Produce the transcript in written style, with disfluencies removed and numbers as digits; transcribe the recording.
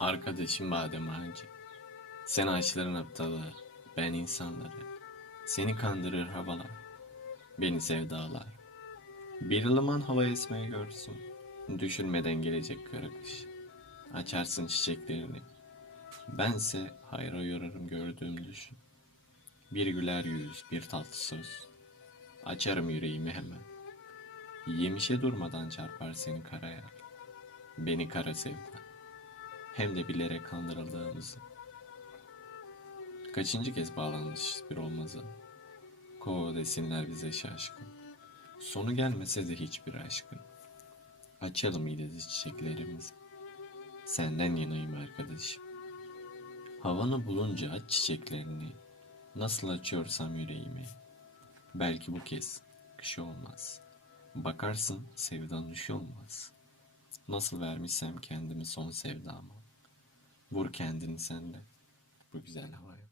Arkadaşım badem ağacı. Sen ağaçların aptalı, ben insanları. Seni kandırır havalar, beni sevdalar. Bir ılıman hava esmeyi görsün, düşünmeden gelecek kara kış. Açarsın çiçeklerini, bense hayra yorarım gördüğüm düşün. Bir güler yüz, bir tatlı söz, açarım yüreğimi hemen. Yemişe durmadan çarpar seni karaya, beni kara sevda. Hem de bilerek kandırıldığımızı. Kaçıncı kez bağlanmış bir olmaza. Ko desinler bize şaşkın. Sonu gelmese de hiçbir aşkın. Açalım yine çiçeklerimizi. Senden yanayım arkadaşım. Havanı bulunca aç çiçeklerini. Nasıl açıyorsam yüreğimi. Belki bu kez kış olmaz. Bakarsın sevdan düşü olmaz. Nasıl vermişsem kendimi son sevdama. Vur kendini sen de bu güzel havaya.